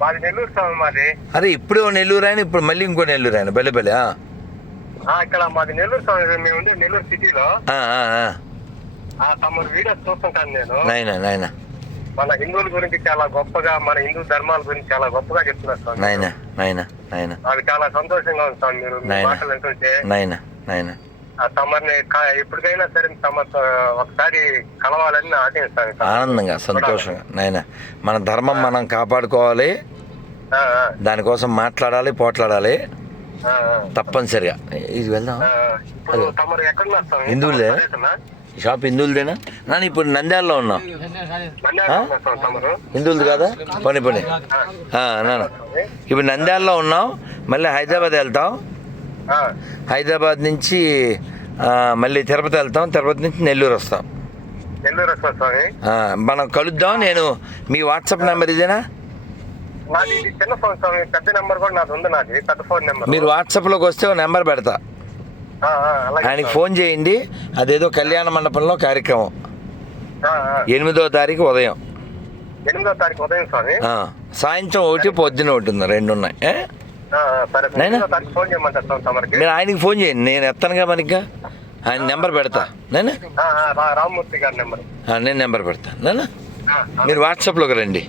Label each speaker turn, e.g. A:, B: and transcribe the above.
A: మాది నెల్లూరు స్వామి మాది.
B: అరే ఇప్పుడు నెల్లూరు ఆయన ఇప్పుడు మళ్ళీ ఇంకో నెల్లూరు ఆయన బలే బలే
A: ఇక్కడ మాది నెల్లూరు స్వామి మేము ఉండే నెల్లూరు సిటీలో. తమ వీడియోస్ చూస్తుంటాను నేను.
B: నాయన నాయన.
A: మన హిందువుల గురించి చాలా గొప్పగా మన హిందూ ధర్మాల గురించి చాలా గొప్పగా చెప్తున్నారు స్వామి.
B: నాయన నాయన నాయన.
A: అది చాలా సంతోషంగా ఉంది స్వామి మీరు మీ. మాటలు వింటుంటే.
B: నాయన నాయన.
A: తమరిని క- ఎప్పటికైనా సరే తమతో ఒకసారి కలవాలని ఆశిస్తాను.
B: ఆనందంగా సంతోషంగా నాయన. మన ధర్మం మనం కాపాడుకోవాలి. దానికోసం మాట్లాడాలి పోట్లాడాలి. తప్పనిసరిగా. ఇది వెళ్దాం హిందువులే? షాప్ హిందువులదేనా నాన్న ఇప్పుడు నంద్యాలలో ఉన్నాం. హిందువులది కాదా? పని పని. నాన్న. ఇప్పుడు నంద్యాలలో ఉన్నాం. మళ్ళీ హైదరాబాద్ వెళ్తాం. హైదరాబాద్ నుంచి మళ్ళీ తిరుపతి వెళ్తాం. తిరుపతి నుంచి నెల్లూరు వస్తాం. మనం కలుద్దాం. నేను మీ వాట్సాప్ నెంబర్ ఇదేనా?
A: నాది ఇది చిన్న ఫోన్ స్వామి పెద్ద నెంబర్ కూడా నాది ఉంది నాది పెద్ద ఫోన్ నెంబర్.
B: మీరు వాట్సాప్లోకి వస్తే నెంబర్ పెడతా.
A: ఆ, ఆ, అలాగే
B: ఆయనకి. ఫోన్ చేయండి అదేదో కళ్యాణ మండపంలో కార్యక్రమం.
A: ఆ, ఆ.
B: ఎనిమిదో తారీఖు ఉదయం.
A: ఎనిమిదో తారీఖు ఉదయం స్వామి.
B: ఆ, సాయంత్రం ఒకటి పొద్దున ఒకటి ఉంది రెండు ఉన్నాయి ఏ?
A: ఆ, ఆ, సరే.
B: నాయనా?
A: ఎనిమిదో తారీఖు ఫోన్ చేయమంటారు స్వామి తమరికి.
B: మీరు ఆయనకి ఫోన్ చేయండి నేను ఎత్తనుగా మనకి. ఆయన నెంబర్ పెడతా. నేను?
A: ఆ, ఆ, రా- రామ్మూర్తి గారి నెంబర్.
B: నేను నెంబర్ పెడతా. నేను? మీరు వాట్సాప్లోకి రండి.